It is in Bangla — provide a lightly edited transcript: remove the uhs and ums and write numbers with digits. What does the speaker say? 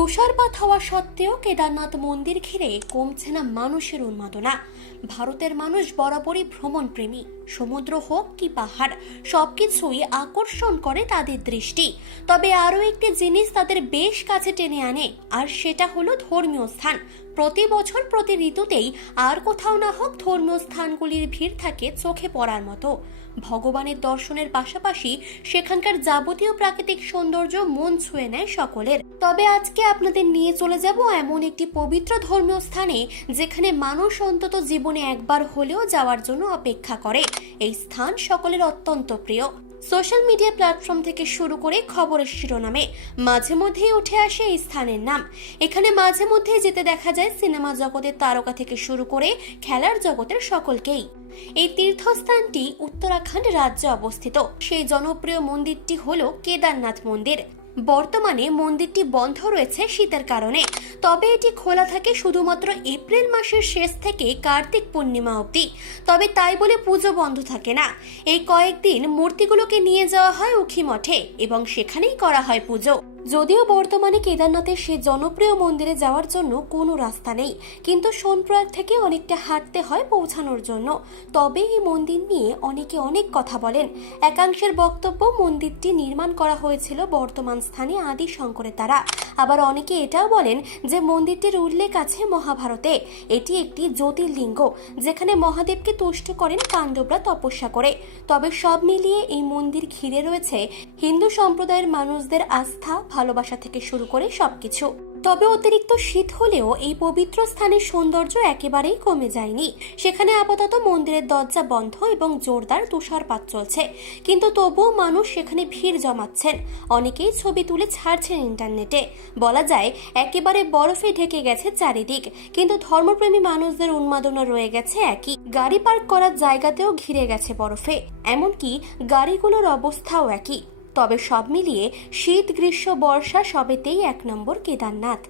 তুষারপাত হওয়া সত্ত্বেও কেদারনাথ মন্দির ঘিরে কমছে না মানুষের উন্মাদনা। ভারতের মানুষ বরাবরই ভ্রমণ প্রেমী। সমুদ্র হোক কি পাহাড়, সবকিছুই আকর্ষণ করে তাদের দৃষ্টি। তবে আরও একটি জিনিস তাদের বেশ কাছে টেনে আনে, আর সেটা হলো ধর্মীয় স্থান। প্রতি বছর প্রতি ঋতুতেই আর কোথাও না হোক ধর্মীয় স্থানগুলির ভিড় থাকে চোখে পড়ার মতো। ভগবানের দর্শনের পাশাপাশি সেখানকার যাবতীয় প্রাকৃতিক সৌন্দর্য মন ছুঁয়ে নেয় সকলের। তবে আজকে আপনাদের নিয়ে চলে যাব এমন একটি পবিত্র ধর্মীয় স্থানে যেখানে মানুষ অন্তত জীবনে একবার হলেও যাওয়ার জন্য অপেক্ষা করে। এই স্থান সকলের অত্যন্ত প্রিয়। সোশ্যাল মিডিয়া প্ল্যাটফর্ম থেকে শুরু করে খবরের শিরোনামে মাঝে মধ্যেই উঠে আসে এই স্থানের নাম। এখানে মাঝে মধ্যেই যেতে দেখা যায় সিনেমা জগতের তারকা থেকে শুরু করে খেলার জগতের সকলকেই। এই তীর্থস্থানটি উত্তরাখণ্ড রাজ্যে অবস্থিত। সেই জনপ্রিয় মন্দিরটি হলো কেদারনাথ মন্দির। বর্তমানে মন্দিরটি বন্ধ রয়েছে শীতের কারণে, তবে এটি খোলা থাকে শুধুমাত্র এপ্রিল মাসের শেষ থেকে কার্তিক পূর্ণিমা অবধি। তবে তাই বলে পুজো বন্ধ থাকে না। এই কয়েকদিন মূর্তিগুলোকে নিয়ে যাওয়া হয় উখি মঠে এবং সেখানেই করা হয় পুজো। যদিও বর্তমানে কেদারনাথের সেই জনপ্রিয় মন্দিরে যাওয়ার জন্য কোনো রাস্তা নেই, কিন্তু সোনপ্রয়াগ থেকে অনেকটা হাঁটতে হয় পৌঁছানোর জন্য। তবে এই মন্দির নিয়ে অনেকে অনেক কথা বলেন। একাংশের বক্তব্য মন্দিরটি নির্মাণ করা হয়েছিল বর্তমান স্থানে আদি শঙ্করের দ্বারা। আবার অনেকে এটাও বলেন যে মন্দিরটির উল্লেখ আছে মহাভারতে। এটি একটি জ্যোতির্লিঙ্গ যেখানে মহাদেবকে তুষ্ট করেন পাণ্ডবরা তপস্যা করে। তবে সব মিলিয়ে এই মন্দির ঘিরে রয়েছে হিন্দু সম্প্রদায়ের মানুষদের আস্থা, ভালোবাসা থেকে শুরু করে সবকিছু। তবে অতিরিক্ত শীত হলেও এই পবিত্র স্থানের সৌন্দর্য একেবারেই কমে যায়নি। সেখানে আপাতত মন্দিরের দরজা বন্ধ এবং জোরদার তুষারপাত চলছে, কিন্তু তবুও মানুষ সেখানে ভিড় জমাচ্ছেন। অনেকেই ছবি তুলে ছাড়ছেন ইন্টারনেটে। বলা যায় একেবারে বরফে ঢেকে গেছে চারিদিক, কিন্তু ধর্মপ্রেমী মানুষদের উন্মাদনা রয়ে গেছে একই। গাড়ি পার্ক করার জায়গাতেও ঘিরে গেছে বরফে, এমনকি গাড়িগুলোর অবস্থাও একই। তবে সব মিলিয়ে শীত, গ্রীষ্ম, বর্ষা সবেতেই এক নম্বর কেদারনাথ।